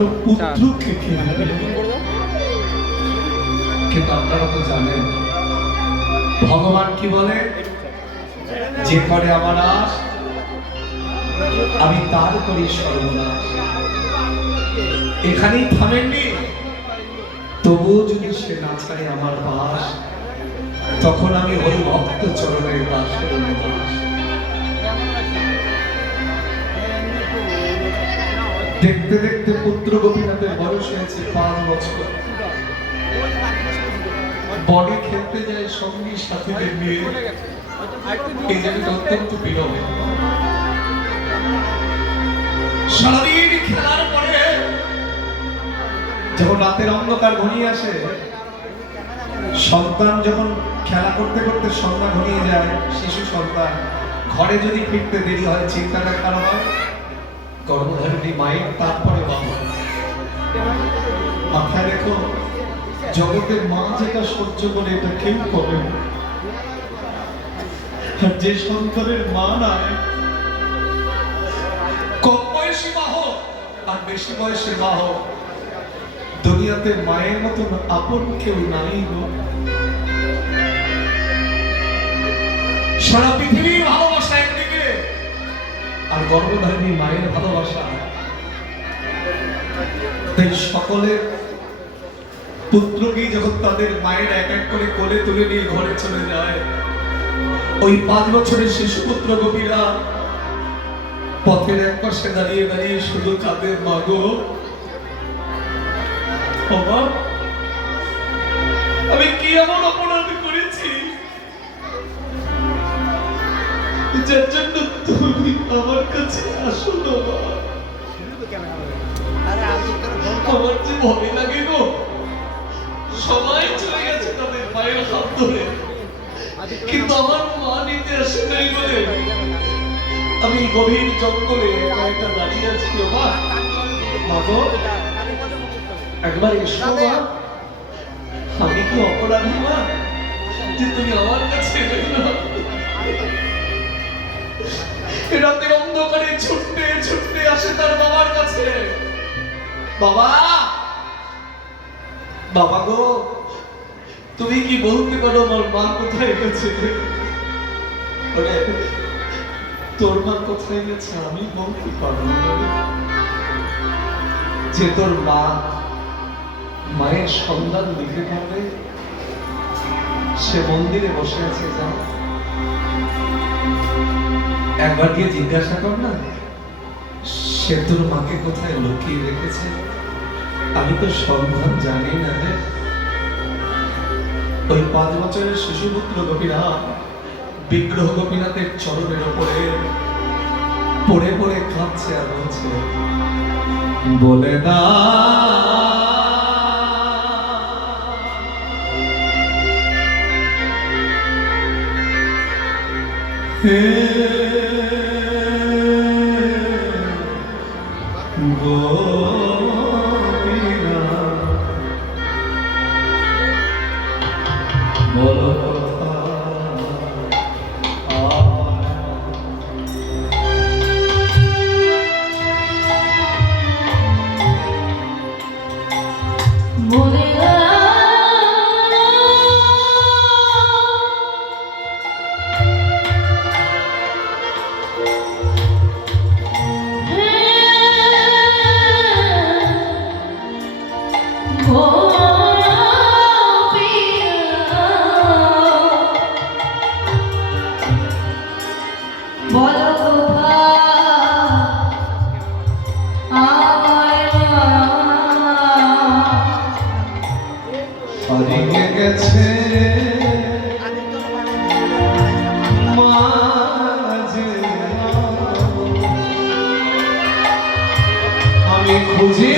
পুত্রকে কিন্তু আপনারা তো জানেন ভগবান কি বলে, যে করে আমার আশ আমি তার করি সর্বনাশ। এখানেই থামেননি, তবুও যদি সে না ছাড়ে আমার পাশ, তখন আমি ওই ভক্ত চরণের দাসের দাস। দেখতে দেখতে পুত্র গোপীনাথের বয়স হয়েছে 5 বছর। বনে খেলতে যায় সঙ্গী সাথীদের নিয়ে, এই জায়গাটা অত্যন্ত বিরল। সারাদিন খেলার পরে যখন রাতের অন্ধকার ঘনিয়ে আসে, সন্তান যখন খেলা করতে করতে সন্ধ্যা ঘনিয়ে যায়, শিশু সন্তান ঘরে যদি ফিরতে দেরি হয়, চিন্তাটা খারাপ হয় গর্ভধারিণী মায়ের, তারপরে বাবা। মাথায় রেখো, জগতের মা যেটা সহ্য করে এটা কেউ করে না। আর যে সন্তানের মা নাই, কম বয়সী মা হোক আর বেশি বয়সী মা হোক, দুনিয়াতে মায়ের মতন আপন কেউ নাই গো। সারা পৃথিবীর ভালোবাসা একদিকে, আর গর্ভধারিণী মায়ের ভালোবাসা। তাই সকলে পুত্রকে যখন তাদের মায়ের এক এক করে কোলে তুলে নিয়ে ঘরে চলে যায়, ওই 5 বছরের শিশু পুত্র গোপীরা পথের এক পাশে দাঁড়িয়ে দাঁড়িয়ে শুধু কাঁদে, মাগো বাবা আমি কি এমন অপরাধ করেছি যার জন্য তুমি আমার কাছে আসো না? আমার যে ভয় লাগে গো, সবাই চলে গেছে তাদের মায়ের হাত ধরে, কিন্তু আমার মা নিতে আসে নাই বলে আমি গভীর জঙ্গলে একা একা দাঁড়িয়ে আছি। মাগো একবার এসো মা, আমি কি অপরাধী মা যে তুমি আমার কাছে এলে না? রাতের অন্ধকারে ছুটতে ছুটতে আসে তার বাবার কাছে। বাবা, বাবা গো, তুমি কি বলতে পারো আমার মা কোথায় গেছে? তোর মা কোথায় গেছে আমি বলতে পারবো না। যে তোর মা মায়ের সন্ধান দিতে পারবে, সে মন্দিরে বসে আছে, যা একবার গিয়ে জিজ্ঞাসা কর না, সে তোর মাকে কোথায় লুকিয়ে রেখেছে। আমি তো সন্ধান জানি না রে। ওই 5 বছরের শিশুপুত্র গোপীনাথ বিগ্রহ গোপীনাথের চরণের উপরে পড়ে পড়ে কাঁদছে আর বলছে, বলে না হে গোপীনাথ, বলো হারিয়ে গেছে মাঝে, আমি খুঁজে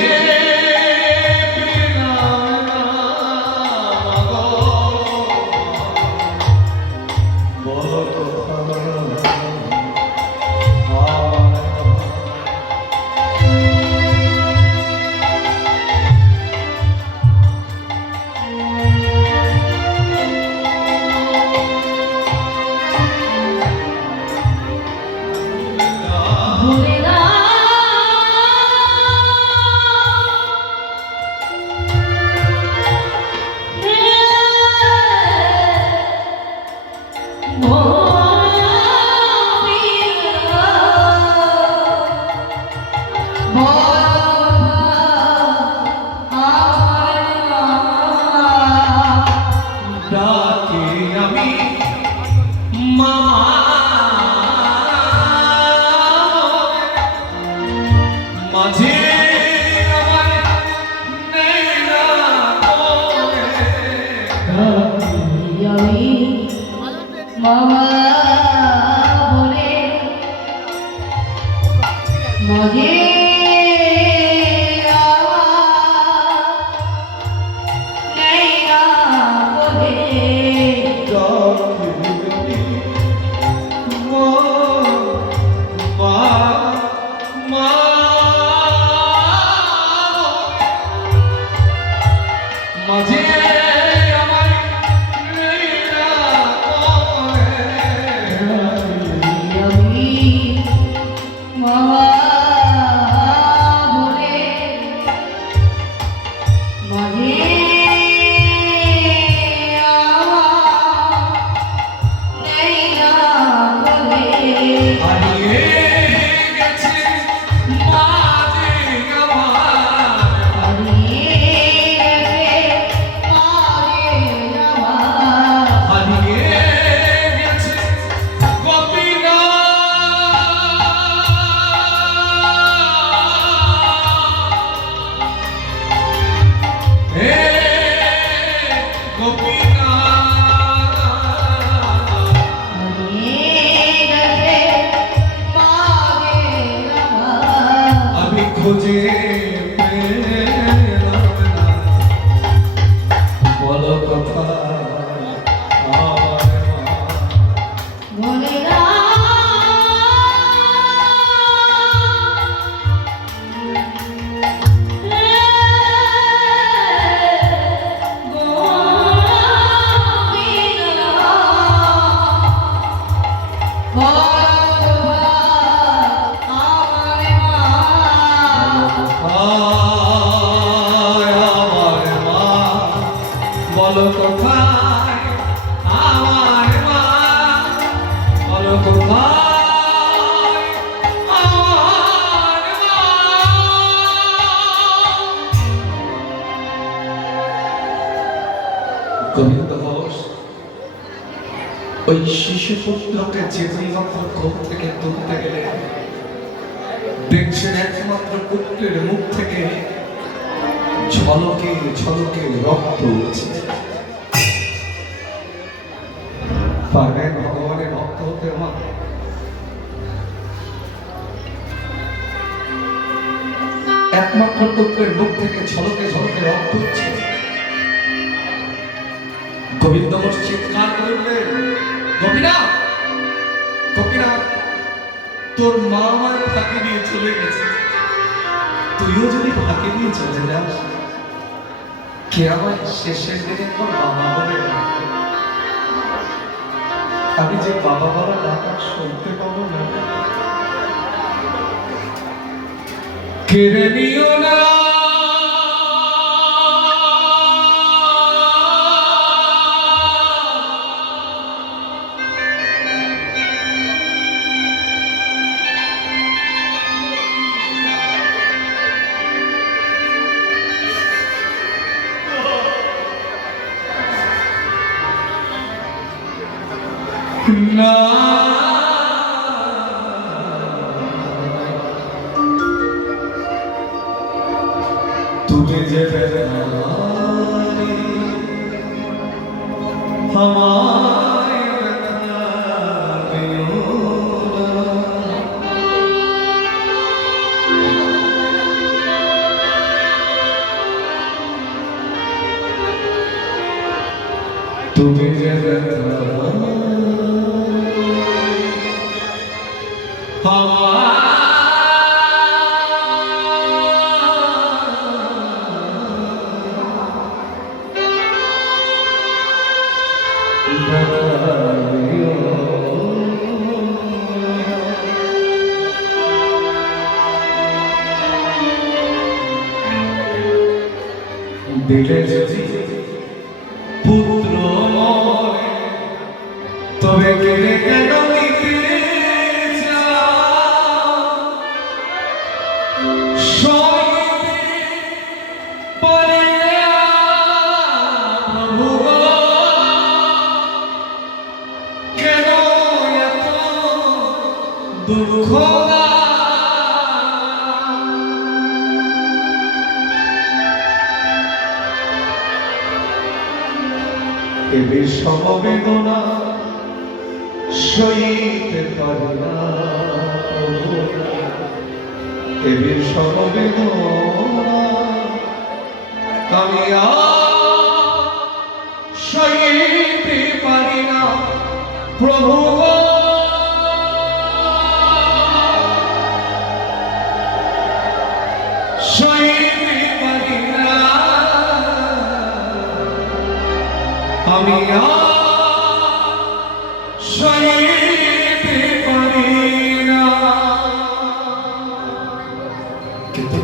বলো কোথায় আমার মা, বলো কোথায় আমার মা। গোবিন্দ ঘোষ ওই শিশু পুত্রকে যেতেই মাত্র ঘুম থেকে তুলতে গেলে দেখছেন একমাত্র পুত্রের মুখ থেকে ঝলকে ঝলকে রক্ত উঠছে। পারবেন ভগবানের ভক্ত হতে মা? একমাত্র পুত্রের মুখ থেকে ঝলকে ঝলকে রক্ত উঠছে। গোবিন্দ ঘোষ চিৎকার করলেন, গোপীনাথ, গোপীনাথ, তোর মা আমার ফাঁকি দিয়ে চলে গেছে, তুইও যদি ফাঁকি দিয়ে চলে যাস, কে আমার শেষের দিনে তোর বাবা বলে ডাকবে? আমি যে বাবা বলা ডাক শুনতে পাবো না। কেড়ে নিও না না, তুমি যে আমায় তুমি যে দিলে যদি পুত্র মরে তবে কেড়ে কেন নিতে দুঃখ এবে সমবেদনা সইতে পারি না, এবে সমবেদনা আমি সইতে পারি না প্রভু। আমি সইতে পারি না। কিন্তু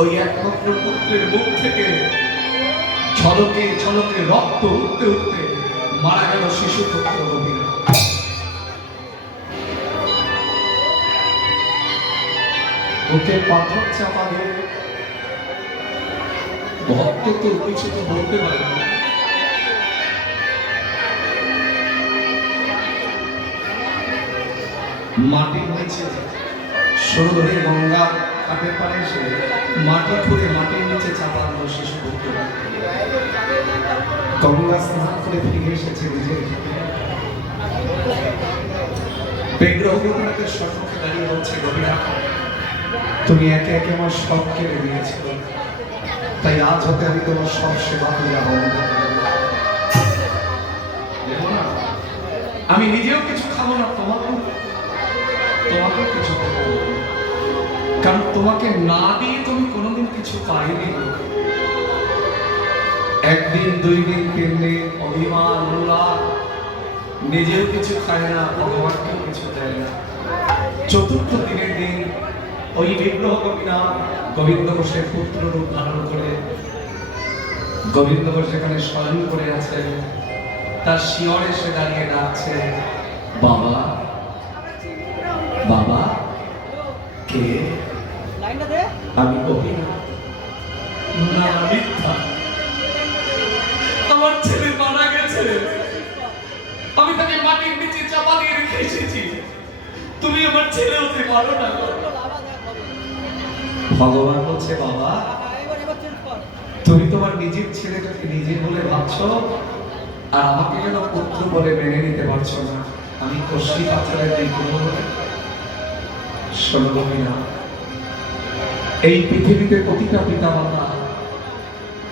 ওই একমাত্র পুত্রের মুখ থেকে ঝলকে ঝলকে রক্ত উঠতে উঠতে মারা গেল শিশু পুত্র গোপীনাথ। বুকে পাথর চাপা দিয়ে ভক্ত তো কিছু তো বলতে পারে না। মাটির নিচে সরু ধরে গঙ্গা কাঠের পাড়ে এসে মাটি খুঁড়ে মাটির নিচে চাপানো শিশু পুত্র গঙ্গা স্নান করে ফিরে এসেছে নিজের বিগ্রহ গোপীনাথের সম্মুখে দাঁড়িয়ে বলছে, গোপীনাথ তুমি একে একে আমার সব কেড়ে নিয়েছো, তাই আজ হতে আমি তোমার সব সেবা করিয়া বন্ধ। আমি নিজেও কিছু খাবো না, তোমাকেও কিছু খাবো, কারণ তোমাকে না দিয়ে তুমি কোনোদিন কিছু পাইনি। একদিন, 2 দিন, 3 দিন অভিমান উল্লাস, নিজেও কিছু খায় না, ভগবানকেও কিছু দেয় না। 4র্থ দিনের দিন ওই বিগ্রহ গোপীনাথ গোবিন্দ ঘোষের পুত্র রূপ ধারণ করে গোবিন্দ সেখানে শয়ন করে আছে, তার শিয়র এসে দাঁড়িয়ে ডাকছে, বাবা বাবা। কে? আমি গোপীনাথ। না, মিথ্যা। আমার ছেলে মারা গেছে, আমি তাকে মাটির নিচে চাপা দিয়ে রেখে এসেছি। তুমি আমার ছেলে হতে পারো না। ভগবান বলছে, বাবা তুমি তোমার নিজের ছেলেটাকে নিজে বলে ভাবছো, আর আমাকে কেন পুত্র বলে মেনে নিতে পারছো না? আমি কষ্টি পাচারের বিগ্রহ বলে। শোনো গোপীনাথ, এই পৃথিবীতে প্রতিটা পিতা মাতা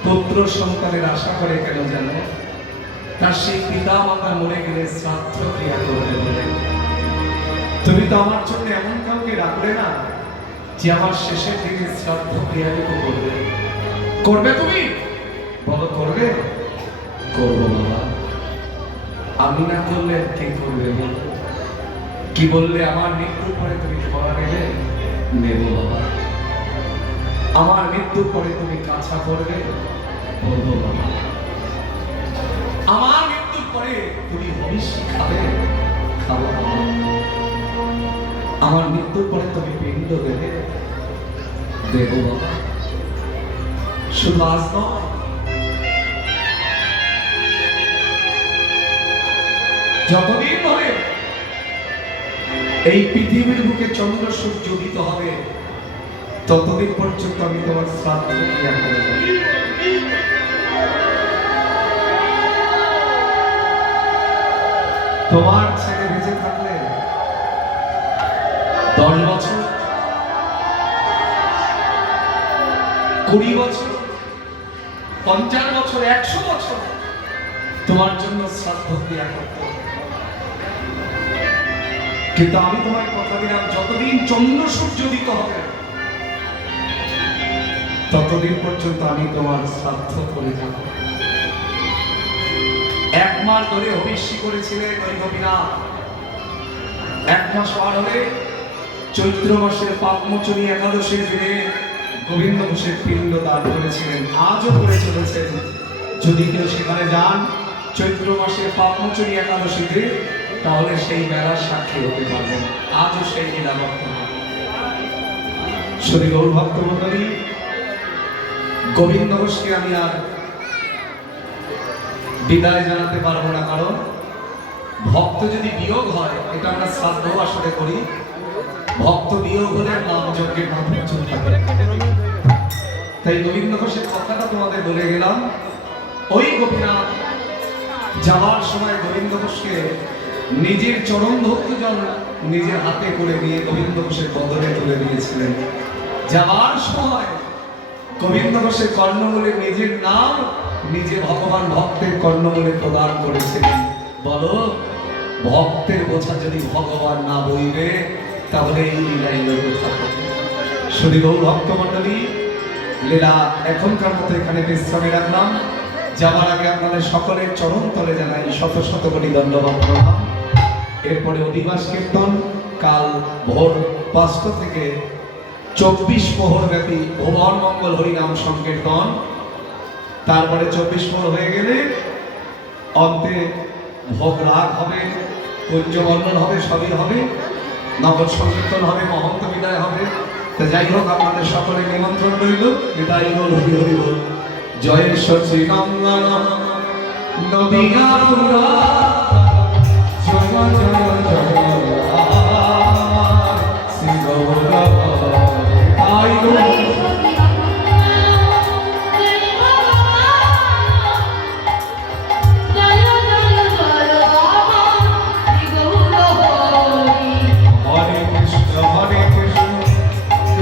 পুত্র সন্তানের আশা করে কেন জানো? তার সেই পিতা মাতা মরে গেলে শ্রাদ্ধ ক্রিয়া করবে বলে। তুমি তো আমার জন্য এমন কাউকে রাখলে না যে আমার শেষের দিকে শ্রাদ্ধ ক্রিয়াটুকু করবে। করবে তুমি? বলো করবে? করবো বাবা। আমি না করলে কে করবে? কি বললে আমার মৃত্যুর পরে তুমি ধরা নেবে? নেব বাবা। আমার মৃত্যুর পরে তুমি কাছা করবে? বলবো বাবা। আমার মৃত্যুর পরে তুমি হবিষ্যি খাবে? খাবো বাবা। আমার মৃত্যুর পরে তুমি পিণ্ড দেবে? দেব বাবা। শুধু আজ নয়, যতদিন ধরে এই পৃথিবীর বুকে চন্দ্র সূর্য উদিত হবে ততদিন পর্যন্ত আমি তোমার শ্রাদ্ধ ক্রিয়া করে যাব। তোমার ছেলে বেঁচে থাকলে 10 বছর, 20 বছর, 50 বছর, 100 বছর তোমার জন্য শ্রাদ্ধ ক্রিয়া করত। কিন্তু আমি তোমায় কথা দিলাম, যতদিন চন্দ্র সূর্য উদিত হবে ততদিন পর্যন্ত আমি তোমার শ্রাদ্ধ করে যাব। 1 মাস ধরে হবিষ্যি করেছিলেন ওই গোপীনাথ। 1 মাস পার হলে চৈত্র মাসের পাপমোচনী একাদশীর দিনে গোবিন্দ ঘোষের পিণ্ড দান করেছিলেন, আজও করে চলেছেন। যদি কেউ সেখানে যান চৈত্র মাসের পাপমোচনী একাদশীতে, তাহলে সেই মেলার সাক্ষী হতে পারবেন। আজও সেই লীলা বর্তমান। শ্রী গৌর ভক্ত মণ্ডলী, গোবিন্দ ঘোষকে আমি আর বিদায় জানাতে পারবো না, কারণ ভক্ত যদি বিয়োগ হয়, এটা আমরা শ্রাদ্ধ আসরে করি, ভক্ত বিয়োগ হলে নাম যজ্ঞের নাম থাকে। তাই গোবিন্দ ঘোষের কথাটা তোমাদের বলে গেলাম। ওই গোপীনাথ যাওয়ার সময় গোবিন্দ ঘোষকে নিজের চরণ ধরতে জল নিজের হাতে করে নিয়ে গোবিন্দ ঘোষের বদলে তুলে দিয়েছিলেন। যাওয়ার সময় গোবিন্দ ঘোষের কর্ণমূলে নিজের নাম নিজে ভগবান ভক্তের কর্ণমূলে প্রদান করেছিলেন। বলো, ভক্তের বোঝা যদি ভগবান না বইবে তাহলে এই লীলাই লোক থাকে। শ্রী গৌর ভক্ত মণ্ডলী, লীলা এখনকার মতো এখানে বিশ্রামে রাখলাম। যাবার আগে আপনাদের সকলের চরণ তলে জানাই শত শত কোটি দণ্ডবত প্রণাম। এরপরে অধিবাস কীর্তন কাল ভোর 5টা থেকে 24 প্রহর ব্যাপী ভুবন মঙ্গল হরিনাম সংকীর্তন। তারপরে 24 প্রহর হয়ে গেলে অন্তে ভোগ রাগ হবে, পঞ্চবর্ণন হবে, সবই হবে, নগর সংকীর্তন হবে, মহন্ত বিদায় হবে। তো যাই হোক, আপনাদের সকলের নিমন্ত্রণ রইল। বিদায় হল, হরি হরি বল। জয় শ্রী নন্দন নদিয়া পুরা, জয় জয় জয় শ্রী গৌর আই গো।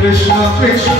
Krishna Krishna